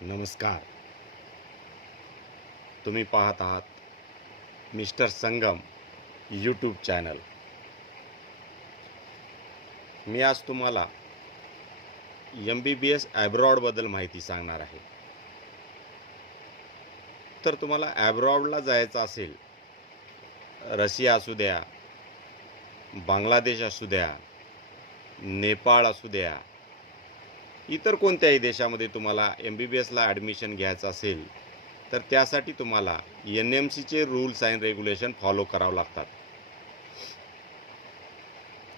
नमस्कार. तुम्ही पाहत आहात मिस्टर संगम यूट्यूब चॅनल. मी आज तुम्हाला MBBS ॲब्रॉडबद्दल माहिती सांगणार आहे. तर तुम्हाला ॲब्रॉडला जायचं असेल, रशिया असू द्या, बांगलादेश असू द्या, नेपाळ असू द्या, इतर कोणत्याही देशामध्ये तुम्हाला MBBSला ॲडमिशन घ्यायचं असेल, तर त्यासाठी तुम्हाला NMCचे रूल्स अँड रेग्युलेशन फॉलो करावं लागतात.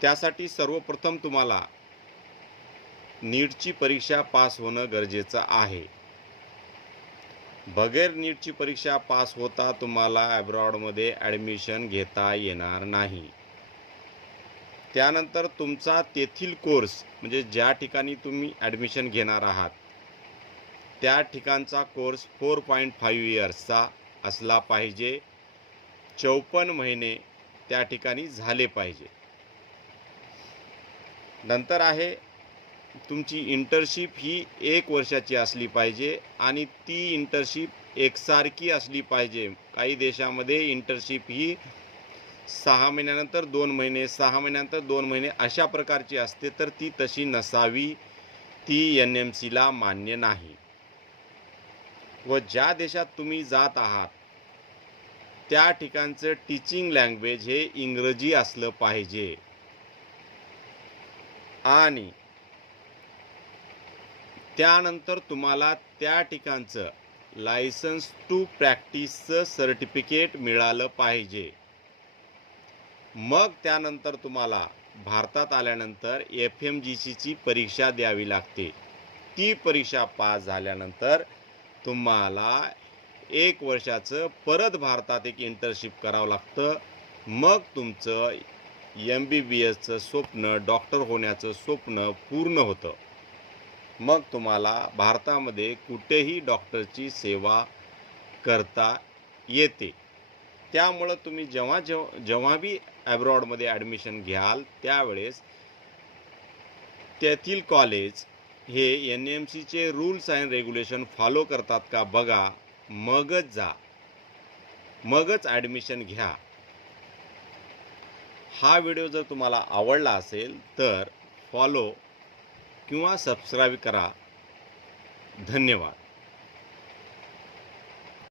त्यासाठी सर्वप्रथम तुम्हाला नीटची परीक्षा पास होणं गरजेचं आहे. बगैर नीटची परीक्षा पास होता तुम्हाला ॲब्रॉडमध्ये ॲडमिशन घेता येणार नाही. त्यानंतर तुमचा तेथील कोर्स म्हणजे ज्या ठिकाणी तुम्ही ॲडमिशन घेणार आहात त्या ठिकाणचा कोर्स 4.5 इयर्सचा असला पाहिजे. 54 महिने त्या ठिकाणी झाले पाहिजे. नंतर आहे तुमची इंटर्नशिप ही 1 वर्षाची असली पाहिजे आणि ती इंटर्नशिप एकसारखी असली पाहिजे. काही देशामध्ये इंटर्नशिप ही 6 महिन्यानंतर 2 महिने, 6 महिन्यानंतर 2 महिने अशा प्रकारची असते, तर ती तशी नसावी. ती NMCला मान्य नाही. व ज्या देशात तुम्ही जात आहात त्या ठिकाणचं टीचिंग लँग्वेज हे इंग्रजी असलं पाहिजे आणि त्यानंतर तुम्हाला त्या ठिकाणचं लायसन्स टू प्रॅक्टिसचं सर्टिफिकेट मिळालं पाहिजे. मग त्यानंतर तुम्हाला भारतात आल्यानंतर FMGCची परीक्षा द्यावी लागते. ती परीक्षा पास झाल्यानंतर तुम्हाला 1 वर्षाचं परत भारतात एक इंटर्नशिप करावं लागतं. मग तुमचं MBBSचं स्वप्न, डॉक्टर होण्याचं स्वप्न पूर्ण होतं. मग तुम्हाला भारतामध्ये कुठेही डॉक्टरची सेवा करता येते. त्यामुळं तुम्ही जेव्हा बी ॲब्रॉडमध्ये ॲडमिशन घ्याल त्यावेळेस तेथील कॉलेज हे NMCचे रूल्स अँड रेग्युलेशन फॉलो करतात का बघा, मगच जा, मगच ॲडमिशन घ्या. हा व्हिडिओ जर तुम्हाला आवडला असेल तर फॉलो किंवा सबस्क्राईब करा. धन्यवाद.